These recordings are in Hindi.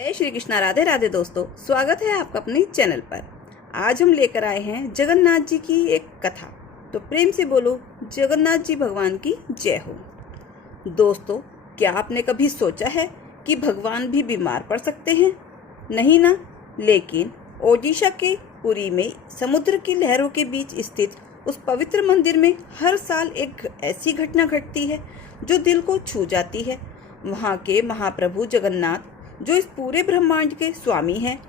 जय श्री कृष्णा। राधे राधे दोस्तों, स्वागत है आपका अपने चैनल पर। आज हम लेकर आए हैं जगन्नाथ जी की एक कथा। तो प्रेम से बोलो जगन्नाथ जी भगवान की जय हो। दोस्तों, क्या आपने कभी सोचा है कि भगवान भी बीमार पड़ सकते हैं? नहीं ना। लेकिन ओडिशा के पुरी में समुद्र की लहरों के बीच स्थित उस पवित्र मंदिर में हर साल एक ऐसी घटना घटती है जो दिल को छू जाती है। वहाँ के महाप्रभु जगन्नाथ, जो इस पूरे ब्रह्मांड के स्वामी हैं,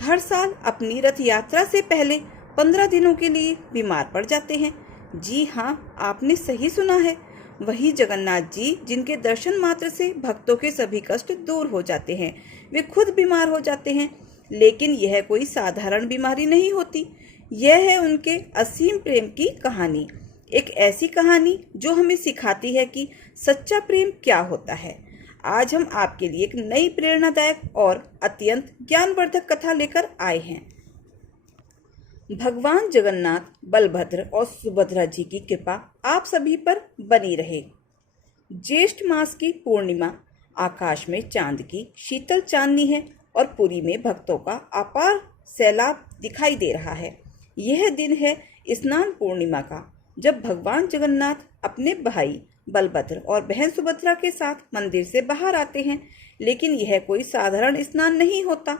हर साल अपनी रथ यात्रा से पहले 15 दिनों के लिए बीमार पड़ जाते हैं। जी हाँ, आपने सही सुना है। वही जगन्नाथ जी जिनके दर्शन मात्र से भक्तों के सभी कष्ट दूर हो जाते हैं, वे खुद बीमार हो जाते हैं। लेकिन यह कोई साधारण बीमारी नहीं होती। यह है उनके असीम प्रेम की कहानी। एक ऐसी कहानी जो हमें सिखाती है कि सच्चा प्रेम क्या होता है। आज हम आपके लिए एक नई प्रेरणादायक और अत्यंत ज्ञानवर्धक कथा लेकर आए हैं। भगवान जगन्नाथ, बलभद्र और सुभद्रा जी की कृपा आप सभी पर बनी रहे। ज्येष्ठ मास की पूर्णिमा, आकाश में चांद की शीतल चांदनी है और पुरी में भक्तों का अपार सैलाब दिखाई दे रहा है। यह दिन है स्नान पूर्णिमा का, जब भगवान जगन्नाथ अपने भाई बलभद्र और बहन सुभद्रा के साथ मंदिर से बाहर आते हैं। लेकिन यह कोई साधारण स्नान नहीं होता।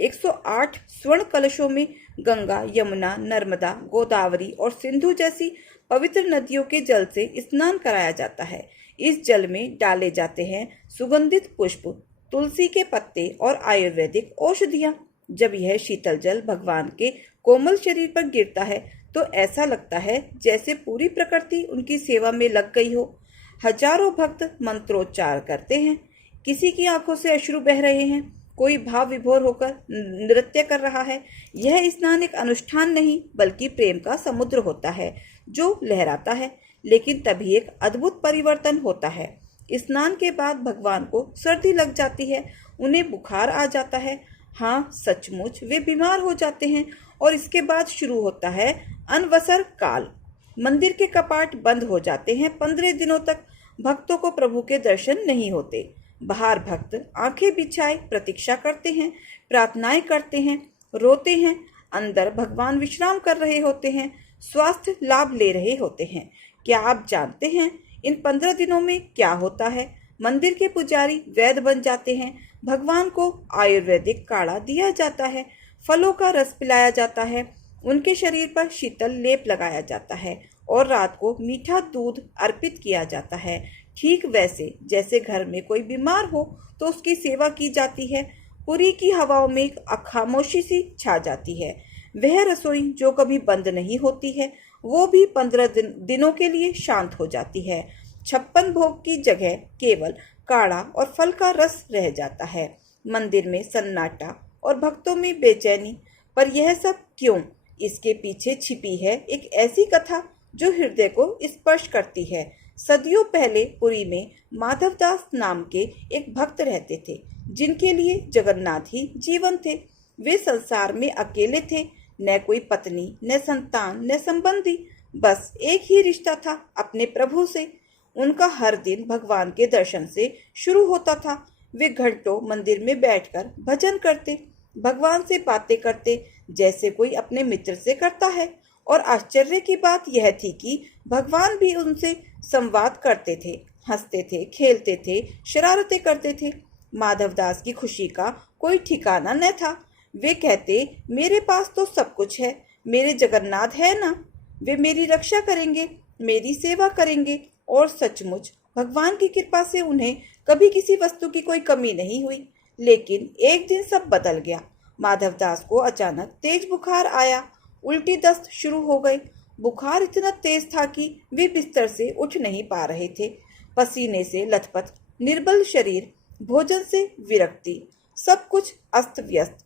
108 स्वर्ण कलशों में गंगा, यमुना, नर्मदा, गोदावरी और सिंधु जैसी पवित्र नदियों के जल से स्नान कराया जाता है। इस जल में डाले जाते हैं सुगंधित पुष्प, तुलसी के पत्ते और आयुर्वेदिक औषधियां। जब यह शीतल जल भगवान के कोमल शरीर पर गिरता है तो ऐसा लगता है जैसे पूरी प्रकृति उनकी सेवा में लग गई हो। हजारों भक्त मंत्रोच्चार करते हैं। किसी की आंखों से अश्रु बह रहे हैं, कोई भाव विभोर होकर नृत्य कर रहा है। यह स्नान एक अनुष्ठान नहीं बल्कि प्रेम का समुद्र होता है जो लहराता है। लेकिन तभी एक अद्भुत परिवर्तन होता है। स्नान के बाद भगवान को सर्दी लग जाती है, उन्हें बुखार आ जाता है। हाँ, सचमुच वे बीमार हो जाते हैं। और इसके बाद शुरू होता है अनवसर काल। मंदिर के कपाट बंद हो जाते हैं। 15 दिनों तक भक्तों को प्रभु के दर्शन नहीं होते। बाहर भक्त आंखें बिछाए प्रतीक्षा करते हैं, प्रार्थनाएं करते हैं, रोते हैं। अंदर भगवान विश्राम कर रहे होते हैं, स्वास्थ्य लाभ ले रहे होते हैं। क्या आप जानते हैं इन 15 दिनों में क्या होता है? मंदिर के पुजारी वैद्य बन जाते हैं। भगवान को आयुर्वेदिक काढ़ा दिया जाता है, फलों का रस पिलाया जाता है, उनके शरीर पर शीतल लेप लगाया जाता है और रात को मीठा दूध अर्पित किया जाता है। ठीक वैसे जैसे घर में कोई बीमार हो तो उसकी सेवा की जाती है। पुरी की हवाओं में एक खामोशी सी छा जाती है। वह रसोई जो कभी बंद नहीं होती है, वो भी 15 दिनों के लिए शांत हो जाती है। 56 भोग की जगह केवल काढ़ा और फल का रस रह जाता है। मंदिर में सन्नाटा और भक्तों में बेचैनी। पर यह सब क्यों? इसके पीछे छिपी है एक ऐसी कथा जो हृदय को स्पर्श करती है। सदियों पहले पुरी में माधवदास नाम के एक भक्त रहते थे, जिनके लिए जगन्नाथ ही जीवन थे। वे संसार में अकेले थे, न कोई पत्नी, न संतान, न संबंधी। बस एक ही रिश्ता था अपने प्रभु से। उनका हर दिन भगवान के दर्शन से शुरू होता था। वे घंटों मंदिर में बैठकर भजन करते, भगवान से बातें करते जैसे कोई अपने मित्र से करता है। और आश्चर्य की बात यह थी कि भगवान भी उनसे संवाद करते थे, हंसते थे, खेलते थे, शरारतें करते थे। माधवदास की खुशी का कोई ठिकाना न था। वे कहते, मेरे पास तो सब कुछ है, मेरे जगन्नाथ है ना, वे मेरी रक्षा करेंगे, मेरी सेवा करेंगे। और सचमुच भगवान की कृपा से उन्हें कभी किसी वस्तु की कोई कमी नहीं हुई। लेकिन एक दिन सब बदल गया। माधवदास को अचानक तेज बुखार आया, उल्टी दस्त शुरू हो गई। बुखार इतना तेज था कि वे बिस्तर से उठ नहीं पा रहे थे। पसीने से लथपथ निर्बल शरीर, भोजन से विरक्ति, सब कुछ अस्त व्यस्त।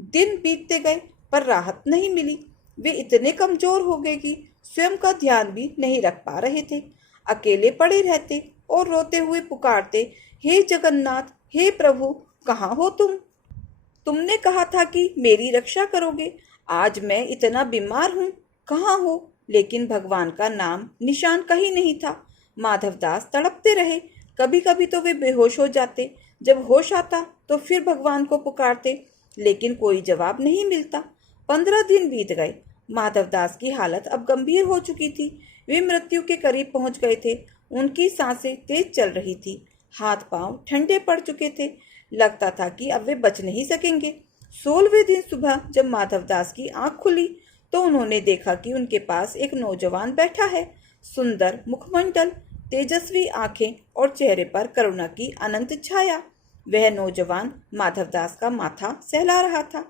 दिन बीतते गए पर राहत नहीं मिली। वे इतने कमजोर हो गए कि स्वयं का ध्यान भी नहीं रख पा रहे थे। अकेले पड़े रहते और रोते हुए पुकारते, हे जगन्नाथ, हे प्रभु, कहाँ हो तुम? तुमने कहा था कि मेरी रक्षा करोगे। आज मैं इतना बीमार हूँ, कहाँ हो? लेकिन भगवान का नाम निशान कहीं नहीं था। माधवदास तड़पते रहे। कभी कभी तो वे बेहोश हो जाते। जब होश आता तो फिर भगवान को पुकारते, लेकिन कोई जवाब नहीं मिलता। 15 दिन बीत गए। माधवदास की हालत अब गंभीर हो चुकी थी। वे मृत्यु के करीब पहुंच गए थे। उनकी सांसें तेज चल रही थी, हाथ पांव ठंडे पड़ चुके थे। लगता था कि अब वे बच नहीं सकेंगे। 16वें दिन सुबह जब माधवदास की आंख खुली तो उन्होंने देखा कि उनके पास एक नौजवान बैठा है। सुंदर मुखमंडल, तेजस्वी आंखें और चेहरे पर करुणा की अनंत छाया। वह नौजवान माधवदास का माथा सहला रहा था।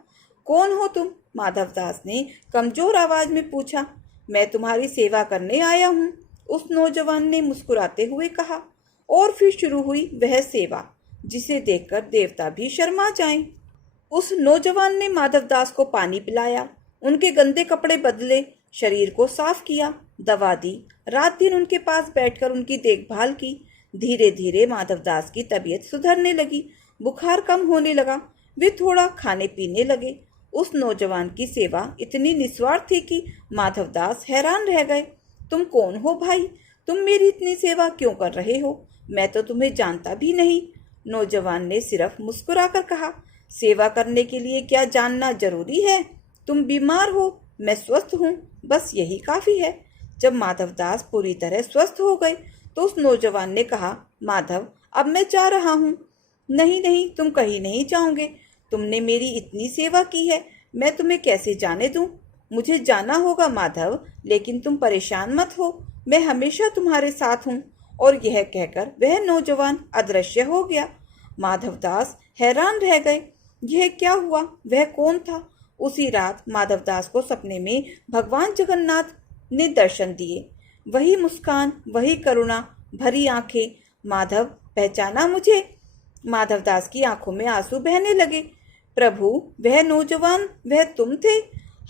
कौन हो तुम? माधवदास ने कमजोर आवाज में पूछा। मैं तुम्हारी सेवा करने आया हूँ, उस नौजवान ने मुस्कुराते हुए कहा। और फिर शुरू हुई वह सेवा जिसे देखकर देवता भी शर्मा जाएं। उस नौजवान ने माधवदास को पानी पिलाया, उनके गंदे कपड़े बदले, शरीर को साफ किया, दवा दी, रात दिन उनके पास बैठकर उनकी देखभाल की। धीरे धीरे माधवदास की तबीयत सुधरने लगी, बुखार कम होने लगा, वे थोड़ा खाने पीने लगे। उस नौजवान की सेवा इतनी निस्वार्थ थी कि माधवदास हैरान रह गए। तुम कौन हो भाई? तुम मेरी इतनी सेवा क्यों कर रहे हो? मैं तो तुम्हें जानता भी नहीं। नौजवान ने सिर्फ मुस्कुराकर कहा, सेवा करने के लिए क्या जानना जरूरी है? तुम बीमार हो, मैं स्वस्थ हूँ, बस यही काफी है। जब माधवदास पूरी तरह स्वस्थ हो गए तो उस नौजवान ने कहा, माधव अब मैं जा रहा हूँ। नहीं नहीं, तुम कहीं नहीं जाओगे। तुमने मेरी इतनी सेवा की है, मैं तुम्हें कैसे जाने दूं? मुझे जाना होगा माधव, लेकिन तुम परेशान मत हो, मैं हमेशा तुम्हारे साथ हूँ। और यह कहकर वह नौजवान अदृश्य हो गया। माधवदास हैरान रह गए। यह क्या हुआ? वह कौन था? उसी रात माधवदास को सपने में भगवान जगन्नाथ ने दर्शन दिए। वही मुस्कान, वही करुणा भरी आंखें। माधव, पहचाना मुझे? माधवदास की आंखों में आंसू बहने लगे। प्रभु, वह नौजवान, वह तुम थे?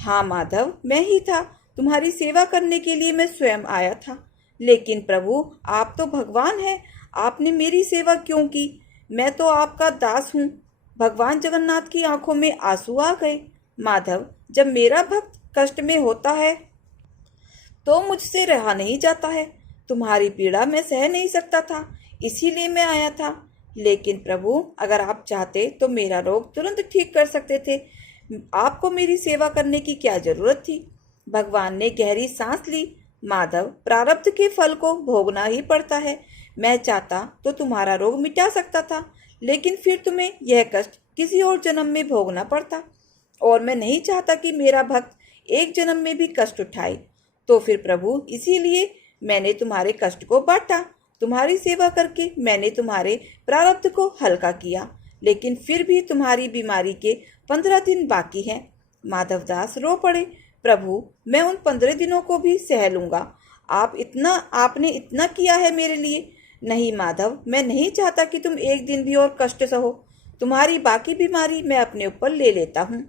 हाँ माधव, मैं ही था। तुम्हारी सेवा करने के लिए मैं स्वयं आया था। लेकिन प्रभु, आप तो भगवान हैं, आपने मेरी सेवा क्यों की? मैं तो आपका दास हूँ। भगवान जगन्नाथ की आंखों में आंसू आ गए। माधव, जब मेरा भक्त कष्ट में होता है तो मुझसे रहा नहीं जाता है। तुम्हारी पीड़ा मैं सह नहीं सकता था, इसीलिए मैं आया था। लेकिन प्रभु, अगर आप चाहते तो मेरा रोग तुरंत ठीक कर सकते थे। आपको मेरी सेवा करने की क्या जरूरत थी? भगवान ने गहरी सांस ली। माधव, प्रारब्ध के फल को भोगना ही पड़ता है। मैं चाहता तो तुम्हारा रोग मिटा सकता था, लेकिन फिर तुम्हें यह कष्ट किसी और जन्म में भोगना पड़ता। और मैं नहीं चाहता कि मेरा भक्त एक जन्म में भी कष्ट उठाए। तो फिर प्रभु, इसीलिए मैंने तुम्हारे कष्ट को बांटा। तुम्हारी सेवा करके मैंने तुम्हारे प्रारब्ध को हल्का किया, लेकिन फिर भी तुम्हारी बीमारी के 15 दिन बाकी हैं। माधवदास रो पड़े। प्रभु, मैं उन 15 दिनों को भी सह लूंगा। आपने इतना किया है मेरे लिए। नहीं माधव, मैं नहीं चाहता कि तुम एक दिन भी और कष्ट सहो। तुम्हारी बाकी बीमारी मैं अपने ऊपर ले लेता हूँ।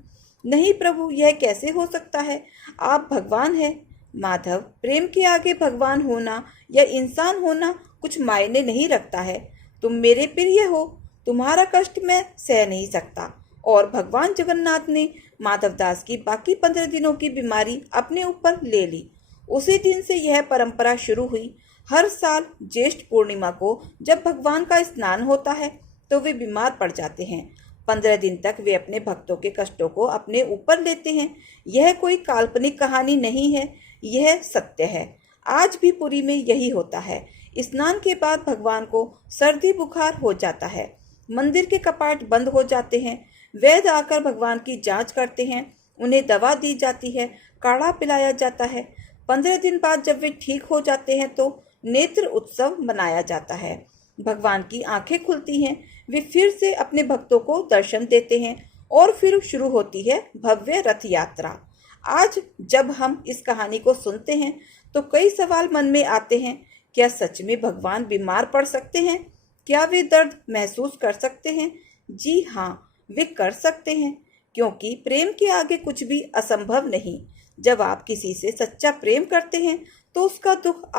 नहीं प्रभु, यह कैसे हो सकता है? आप भगवान हैं। माधव, प्रेम के आगे भगवान होना या इंसान होना कुछ मायने नहीं रखता है। तुम मेरे प्रिय हो, तुम्हारा कष्ट मैं सह नहीं सकता। और भगवान जगन्नाथ ने माधवदास की बाकी 15 दिनों की बीमारी अपने ऊपर ले ली। उसी दिन से यह परंपरा शुरू हुई। हर साल ज्येष्ठ पूर्णिमा को जब भगवान का स्नान होता है तो वे बीमार पड़ जाते हैं। 15 दिन तक वे अपने भक्तों के कष्टों को अपने ऊपर लेते हैं। यह कोई काल्पनिक कहानी नहीं है, यह सत्य है। आज भी पुरी में यही होता है। स्नान के बाद भगवान को सर्दी बुखार हो जाता है। मंदिर के कपाट बंद हो जाते हैं। वैद्य आकर भगवान की जांच करते हैं, उन्हें दवा दी जाती है, काढ़ा पिलाया जाता है। 15 दिन बाद जब वे ठीक हो जाते हैं तो नेत्र उत्सव मनाया जाता है। भगवान की आंखें खुलती हैं, वे फिर से अपने भक्तों को दर्शन देते हैं और फिर शुरू होती है भव्य रथ यात्रा। आज जब हम इस कहानी को सुनते हैं तो कई सवाल मन में आते हैं। क्या सच में भगवान बीमार पड़ सकते हैं? क्या वे दर्द महसूस कर सकते हैं? जी हाँ, वे कर सकते हैं, क्योंकि प्रेम के आगे कुछ भी असंभव नहीं। जब आप किसी से सच्चा प्रेम करते हैं तो उसका दुख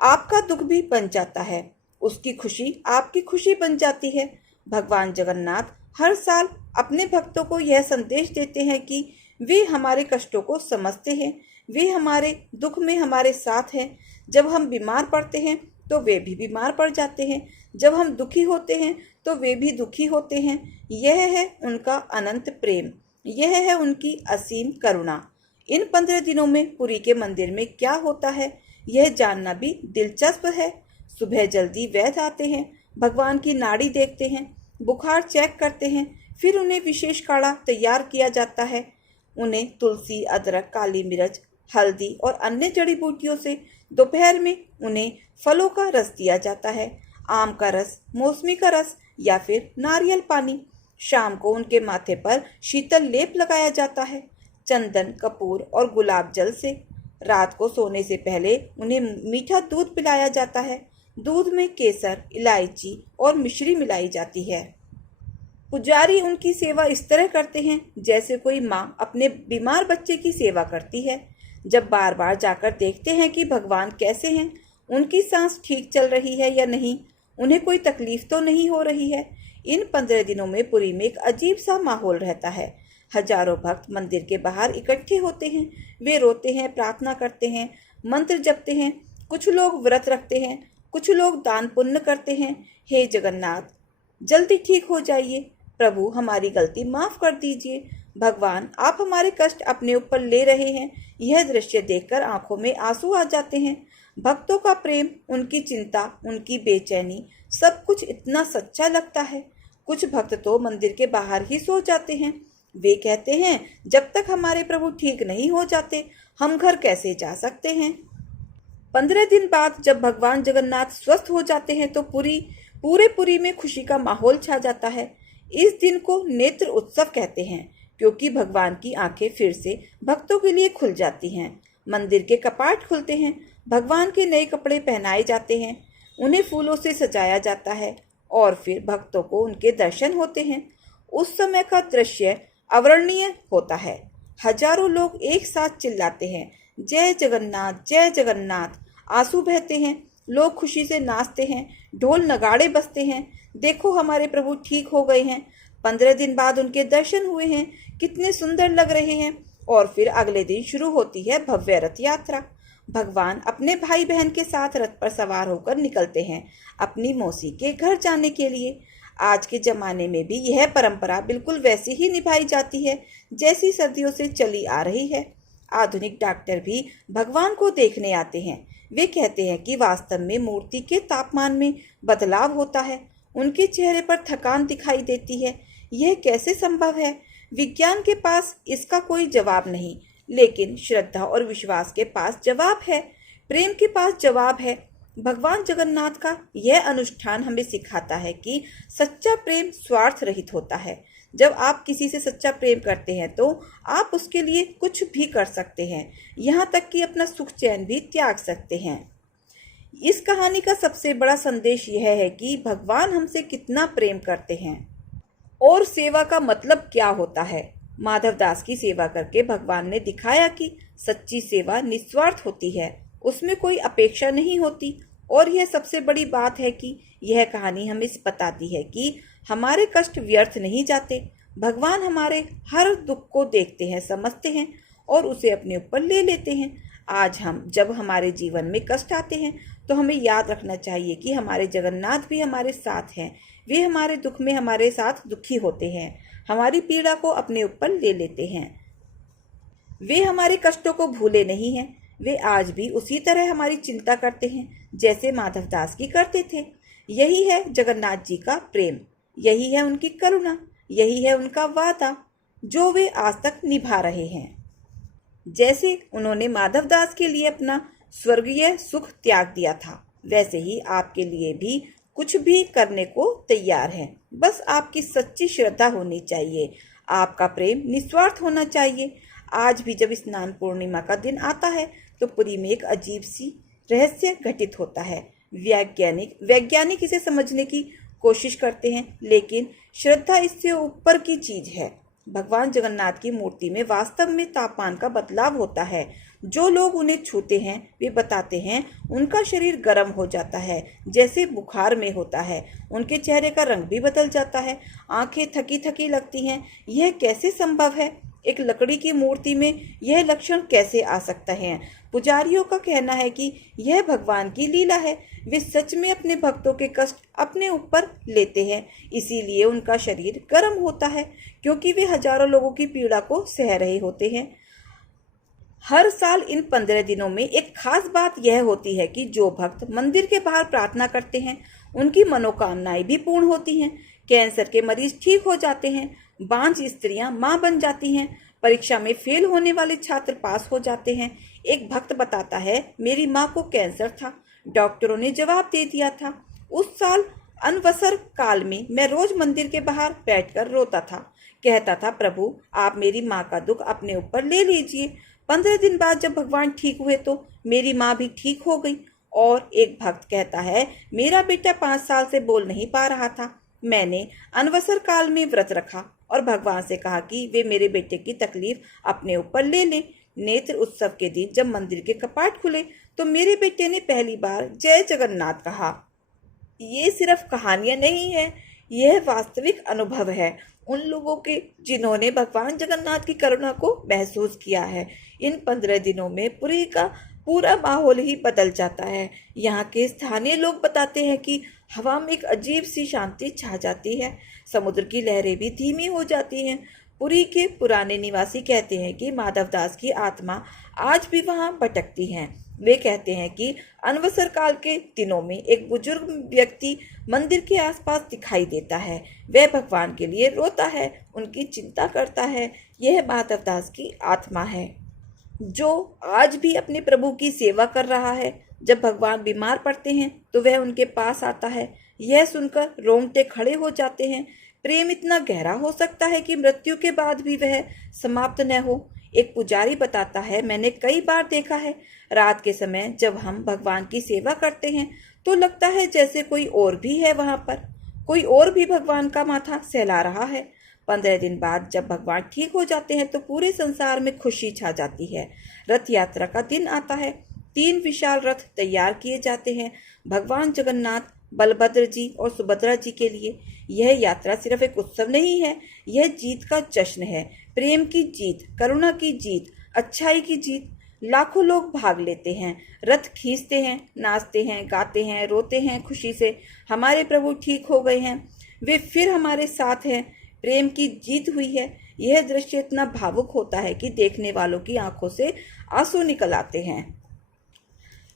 आपका दुख भी बन जाता है, उसकी खुशी आपकी खुशी बन जाती है। भगवान जगन्नाथ हर साल अपने भक्तों को यह संदेश देते हैं कि वे हमारे कष्टों को समझते हैं, वे हमारे दुख में हमारे साथ हैं। जब हम बीमार पड़ते हैं तो वे भी बीमार पड़ जाते हैं। जब हम दुखी होते हैं तो वे भी दुखी होते हैं। यह है उनका अनंत प्रेम, यह है उनकी असीम करुणा। इन 15 दिनों में पुरी के मंदिर में क्या होता है, यह जानना भी दिलचस्प है। सुबह जल्दी वैद्य आते हैं, भगवान की नाड़ी देखते हैं, बुखार चेक करते हैं, फिर उन्हें विशेष काढ़ा तैयार किया जाता है। उन्हें तुलसी, अदरक, काली मिर्च, हल्दी और अन्य जड़ी बूटियों से दोपहर में उन्हें फलों का रस दिया जाता है, आम का रस, मौसमी का रस या फिर नारियल पानी। शाम को उनके माथे पर शीतल लेप लगाया जाता है, चंदन, कपूर और गुलाब जल से। रात को सोने से पहले उन्हें मीठा दूध पिलाया जाता है। दूध में केसर, इलायची और मिश्री मिलाई जाती है। पुजारी उनकी सेवा इस तरह करते हैं जैसे कोई माँ अपने बीमार बच्चे की सेवा करती है। जब बार बार जाकर देखते हैं कि भगवान कैसे हैं, उनकी सांस ठीक चल रही है या नहीं, उन्हें कोई तकलीफ तो नहीं हो रही है। इन 15 दिनों में पुरी में एक अजीब सा माहौल रहता है। हजारों भक्त मंदिर के बाहर इकट्ठे होते हैं। वे रोते हैं, प्रार्थना करते हैं, मंत्र जपते हैं। कुछ लोग व्रत रखते हैं, कुछ लोग दान पुण्य करते हैं। हे जगन्नाथ, जल्दी ठीक हो जाइए। प्रभु, हमारी गलती माफ कर दीजिए। भगवान, आप हमारे कष्ट अपने ऊपर ले रहे हैं। यह दृश्य देखकर आंखों में आंसू आ जाते हैं। भक्तों का प्रेम, उनकी चिंता, उनकी बेचैनी, सब कुछ इतना सच्चा लगता है। कुछ भक्त तो मंदिर के बाहर ही सो जाते हैं। वे कहते हैं, जब तक हमारे प्रभु ठीक नहीं हो जाते, हम घर कैसे जा सकते हैं। 15 दिन बाद जब भगवान जगन्नाथ स्वस्थ हो जाते हैं तो पूरे पुरी में खुशी का माहौल छा जाता है। इस दिन को नेत्र उत्सव कहते हैं क्योंकि भगवान की आंखें फिर से भक्तों के लिए खुल जाती हैं। मंदिर के कपाट खुलते हैं, भगवान के नए कपड़े पहनाए जाते हैं, उन्हें फूलों से सजाया जाता है और फिर भक्तों को उनके दर्शन होते हैं। उस समय का दृश्य अवर्णनीय होता है। हजारों लोग एक साथ चिल्लाते हैं, जय जगन्नाथ, जय जगन्नाथ। आंसू बहते हैं, लोग खुशी से नाचते हैं, ढोल नगाड़े बजते हैं। देखो, हमारे प्रभु ठीक हो गए हैं। 15 दिन बाद उनके दर्शन हुए हैं, कितने सुंदर लग रहे हैं। और फिर अगले दिन शुरू होती है भव्य रथ यात्रा। भगवान अपने भाई बहन के साथ रथ पर सवार होकर निकलते हैं अपनी मौसी के घर जाने के लिए। आज के जमाने में भी यह परंपरा बिल्कुल वैसी ही निभाई जाती है जैसी सदियों से चली आ रही है। आधुनिक डॉक्टर भी भगवान को देखने आते हैं। वे कहते हैं कि वास्तव में मूर्ति के तापमान में बदलाव होता है, उनके चेहरे पर थकान दिखाई देती है। यह कैसे संभव है? विज्ञान के पास इसका कोई जवाब नहीं, लेकिन श्रद्धा और विश्वास के पास जवाब है, प्रेम के पास जवाब है। भगवान जगन्नाथ का यह अनुष्ठान हमें सिखाता है कि सच्चा प्रेम स्वार्थ रहित होता है। जब आप किसी से सच्चा प्रेम करते हैं तो आप उसके लिए कुछ भी कर सकते हैं, यहाँ तक कि अपना सुख चैन भी त्याग सकते हैं। इस कहानी का सबसे बड़ा संदेश यह है कि भगवान हमसे कितना प्रेम करते हैं और सेवा का मतलब क्या होता है। माधव दास की सेवा करके भगवान ने दिखाया कि सच्ची सेवा निस्वार्थ होती है, उसमें कोई अपेक्षा नहीं होती। और यह सबसे बड़ी बात है कि यह कहानी हमें बताती है कि हमारे कष्ट व्यर्थ नहीं जाते। भगवान हमारे हर दुख को देखते हैं, समझते हैं और उसे अपने ऊपर ले लेते हैं। आज जब हमारे जीवन में कष्ट आते हैं तो हमें याद रखना चाहिए कि हमारे जगन्नाथ भी हमारे साथ हैं। वे हमारे दुख में हमारे साथ दुखी होते हैं, हमारी पीड़ा को अपने ऊपर ले लेते हैं। वे हमारे कष्टों को भूले नहीं हैं। वे आज भी उसी तरह हमारी चिंता करते हैं जैसे माधव दास की करते थे। यही है जगन्नाथ जी का प्रेम, यही है उनकी करुणा, यही है उनका वादा जो वे आज तक निभा रहे हैं। जैसे उन्होंने माधव दास के लिए अपना स्वर्गीय सुख त्याग दिया था, वैसे ही आपके लिए भी कुछ भी करने को तैयार हैं। बस आपकी सच्ची श्रद्धा होनी चाहिए, आपका प्रेम निस्वार्थ होना चाहिए। आज भी जब स्नान पूर्णिमा का दिन आता है तो पुरी में एक अजीब सी रहस्य घटित होता है। वैज्ञानिक इसे समझने की कोशिश करते हैं, लेकिन श्रद्धा इससे ऊपर की चीज है। भगवान जगन्नाथ की मूर्ति में वास्तव में तापमान का बदलाव होता है। जो लोग उन्हें छूते हैं वे बताते हैं उनका शरीर गर्म हो जाता है जैसे बुखार में होता है। उनके चेहरे का रंग भी बदल जाता है, आंखें थकी थकी लगती हैं। यह कैसे संभव है? एक लकड़ी की मूर्ति में यह लक्षण कैसे आ सकता है? पुजारियों का कहना है कि यह भगवान की लीला है। वे सच में अपने भक्तों के कष्ट अपने ऊपर लेते हैं, इसीलिए उनका शरीर गर्म होता है, क्योंकि वे हजारों लोगों की पीड़ा को सह रहे होते हैं। हर साल इन 15 दिनों में एक खास बात यह होती है कि जो भक्त मंदिर के बाहर प्रार्थना करते हैं, उनकी मनोकामनाएं भी पूर्ण होती हैं। कैंसर के मरीज ठीक हो जाते हैं, बांझ स्त्रियां मां बन जाती हैं, परीक्षा में फेल होने वाले छात्र पास हो जाते हैं। एक भक्त बताता है, मेरी मां को कैंसर था, डॉक्टरों ने जवाब दे दिया था। उस साल अनवसर काल में मैं रोज मंदिर के बाहर बैठकर रोता था, कहता था, प्रभु आप मेरी माँ का दुख अपने ऊपर ले लीजिए। 15 दिन बाद जब भगवान ठीक हुए तो मेरी माँ भी ठीक हो गई। और एक भक्त कहता है, मेरा बेटा 5 साल से बोल नहीं पा रहा था। मैंने अनवसर काल में व्रत रखा और भगवान से कहा कि वे मेरे बेटे की तकलीफ अपने ऊपर ले लें। नेत्र उत्सव के दिन जब मंदिर के कपाट खुले तो मेरे बेटे ने पहली बार जय जगन्नाथ कहा। ये सिर्फ कहानियां नहीं है, यह वास्तविक अनुभव है उन लोगों के जिन्होंने भगवान जगन्नाथ की करुणा को महसूस किया है। इन 15 दिनों में पुरी का पूरा माहौल ही बदल जाता है। यहाँ के स्थानीय लोग बताते हैं कि हवा में एक अजीब सी शांति छा जाती है, समुद्र की लहरें भी धीमी हो जाती हैं। पुरी के पुराने निवासी कहते हैं कि माधवदास की आत्मा आज भी वहाँ भटकती है। वे कहते हैं कि अनवसर काल के दिनों में एक बुजुर्ग व्यक्ति मंदिर के आसपास दिखाई देता है। वह भगवान के लिए रोता है, उनकी चिंता करता है। यह माधवदास की आत्मा है जो आज भी अपने प्रभु की सेवा कर रहा है। जब भगवान बीमार पड़ते हैं तो वह उनके पास आता है। यह सुनकर रोंगटे खड़े हो जाते हैं। प्रेम इतना गहरा हो सकता है कि मृत्यु के बाद भी वह समाप्त न हो। एक पुजारी बताता है, मैंने कई बार देखा है, रात के समय जब हम भगवान की सेवा करते हैं तो लगता है जैसे कोई और भी है वहां पर, कोई और भी भगवान का माथा सहला रहा है। 15 दिन बाद जब भगवान ठीक हो जाते हैं तो पूरे संसार में खुशी छा जाती है। रथ यात्रा का दिन आता है। 3 विशाल रथ तैयार किए जाते हैं भगवान जगन्नाथ, बलभद्र जी और सुभद्रा जी के लिए। यह यात्रा सिर्फ एक उत्सव नहीं है, यह जीत का जश्न है। प्रेम की जीत, करुणा की जीत, अच्छाई की जीत। लाखों लोग भाग लेते हैं, रथ खींचते हैं, नाचते हैं, गाते हैं, रोते हैं खुशी से। हमारे प्रभु ठीक हो गए हैं, वे फिर हमारे साथ हैं, प्रेम की जीत हुई है। यह दृश्य इतना भावुक होता है कि देखने वालों की आंखों से आंसू निकल आते हैं।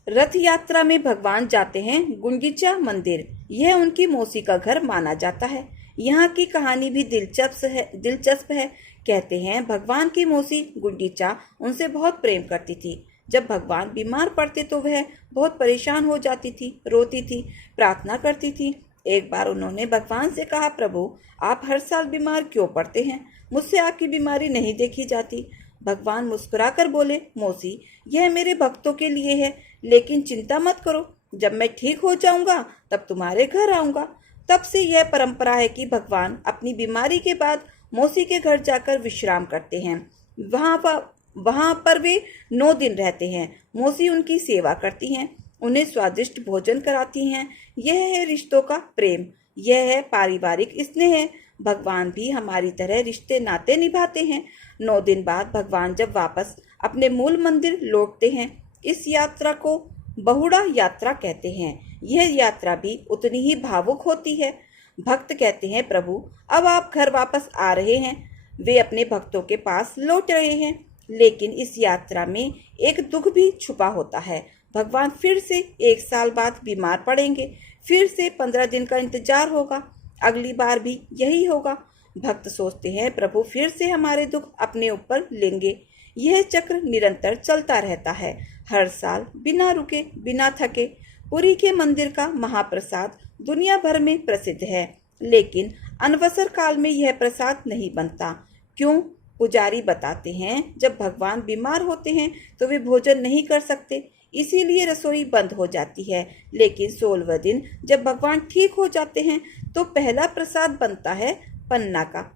रथ यात्रा में भगवान जाते हैं गुंडीचा मंदिर। यह उनकी मौसी का घर माना जाता है। यहाँ की कहानी भी दिलचस्प है। कहते हैं भगवान की मौसी गुंडीचा उनसे बहुत प्रेम करती थी। जब भगवान बीमार पड़ते तो वह बहुत परेशान हो जाती थी, रोती थी, प्रार्थना करती थी। एक बार उन्होंने भगवान से कहा, प्रभु आप हर साल बीमार क्यों पड़ते हैं? मुझसे आपकी बीमारी नहीं देखी जाती। भगवान मुस्कुराकर बोले, मौसी यह मेरे भक्तों के लिए है, लेकिन चिंता मत करो, जब मैं ठीक हो जाऊंगा तब तुम्हारे घर आऊंगा। तब से यह परंपरा है कि भगवान अपनी बीमारी के बाद मौसी के घर जाकर विश्राम करते हैं। वहां पर वे 9 दिन रहते हैं। मौसी उनकी सेवा करती हैं, उन्हें स्वादिष्ट भोजन कराती हैं। यह है रिश्तों का प्रेम, यह है पारिवारिक स्नेह। भगवान भी हमारी तरह रिश्ते नाते निभाते हैं। 9 दिन बाद भगवान जब वापस अपने मूल मंदिर लौटते हैं, इस यात्रा को बहुड़ा यात्रा कहते हैं। यह यात्रा भी उतनी ही भावुक होती है। भक्त कहते हैं, प्रभु अब आप घर वापस आ रहे हैं। वे अपने भक्तों के पास लौट रहे हैं, लेकिन इस यात्रा में एक दुख भी छुपा होता है। भगवान फिर से 1 साल बाद बीमार पड़ेंगे, फिर से 15 दिन का इंतजार होगा, अगली बार भी यही होगा। भक्त सोचते हैं, प्रभु फिर से हमारे दुख अपने ऊपर लेंगे। यह चक्र निरंतर चलता रहता है, हर साल बिना रुके, बिना थके। पुरी के मंदिर का महाप्रसाद दुनिया भर में प्रसिद्ध है, लेकिन अनवसर काल में यह प्रसाद नहीं बनता। क्यों? पुजारी बताते हैं, जब भगवान बीमार होते हैं तो वे भोजन नहीं कर सकते, इसीलिए रसोई बंद हो जाती है। लेकिन 16वें दिन जब भगवान ठीक हो जाते हैं तो पहला प्रसाद बनता है पन्ना का।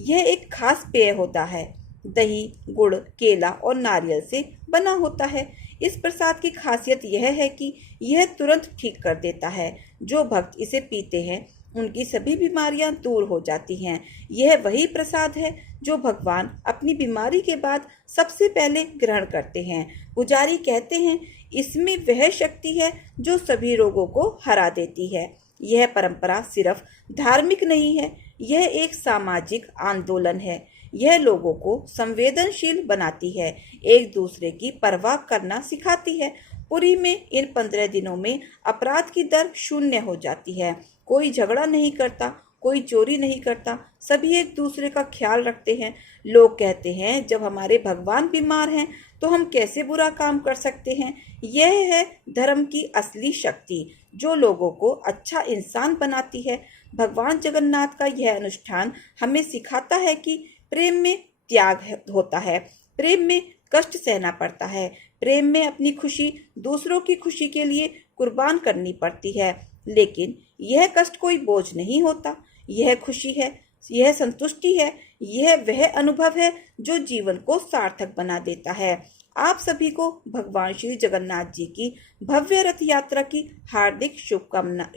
यह एक खास पेय होता है, दही, गुड़, केला और नारियल से बना होता है। इस प्रसाद की खासियत यह है कि यह तुरंत ठीक कर देता है। जो भक्त इसे पीते हैं उनकी सभी बीमारियां दूर हो जाती हैं। यह वही प्रसाद है जो भगवान अपनी बीमारी के बाद सबसे पहले ग्रहण करते हैं। पुजारी कहते हैं, इसमें वह शक्ति है जो सभी रोगों को हरा देती है। यह परंपरा सिर्फ धार्मिक नहीं है, यह एक सामाजिक आंदोलन है। यह लोगों को संवेदनशील बनाती है, एक दूसरे की परवाह करना सिखाती है। पुरी में इन 15 दिनों में अपराध की दर 0 हो जाती है। कोई झगड़ा नहीं करता, कोई चोरी नहीं करता, सभी एक दूसरे का ख्याल रखते हैं। लोग कहते हैं, जब हमारे भगवान बीमार हैं तो हम कैसे बुरा काम कर सकते हैं। यह है धर्म की असली शक्ति जो लोगों को अच्छा इंसान बनाती है। भगवान जगन्नाथ का यह अनुष्ठान हमें सिखाता है कि प्रेम में त्याग होता है, प्रेम में कष्ट सहना पड़ता है, प्रेम में अपनी खुशी दूसरों की खुशी के लिए कुर्बान करनी पड़ती है। लेकिन यह कष्ट कोई बोझ नहीं होता, यह खुशी है, यह संतुष्टि है, यह वह अनुभव है जो जीवन को सार्थक बना देता है। आप सभी को भगवान श्री जगन्नाथ जी की भव्य रथ यात्रा की हार्दिक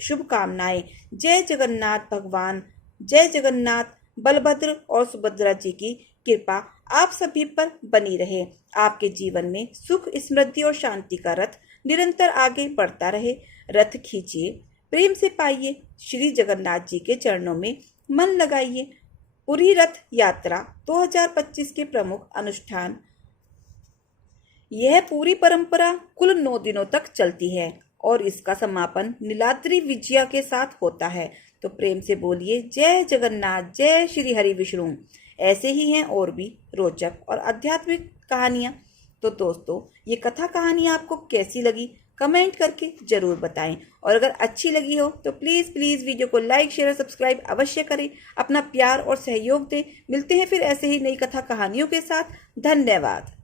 शुभकामनाएं। जय जगन्नाथ भगवान, जय जगन्नाथ। बलभद्र और सुभद्रा जी की कृपा आप सभी पर बनी रहे। आपके जीवन में सुख, समृद्धि और शांति का रथ निरंतर आगे बढ़ता रहे। रथ खींचिए, प्रेम से पाइए, श्री जगन्नाथ जी के चरणों में मन लगाइए। पुरी रथ यात्रा 2025 के प्रमुख अनुष्ठान। यह पूरी परंपरा कुल 9 दिनों तक चलती है और इसका समापन नीलाद्रि विजया के साथ होता है। तो प्रेम से बोलिए, जय जगन्नाथ, जय श्री हरि विष्णु। ऐसे ही हैं और भी रोचक और आध्यात्मिक कहानियां। तो दोस्तों, ये कथा कहानी आपको कैसी लगी कमेंट करके जरूर बताएं, और अगर अच्छी लगी हो तो प्लीज़ वीडियो को लाइक, शेयर और सब्सक्राइब अवश्य करें। अपना प्यार और सहयोग दें। मिलते हैं फिर ऐसे ही नई कथा कहानियों के साथ। धन्यवाद।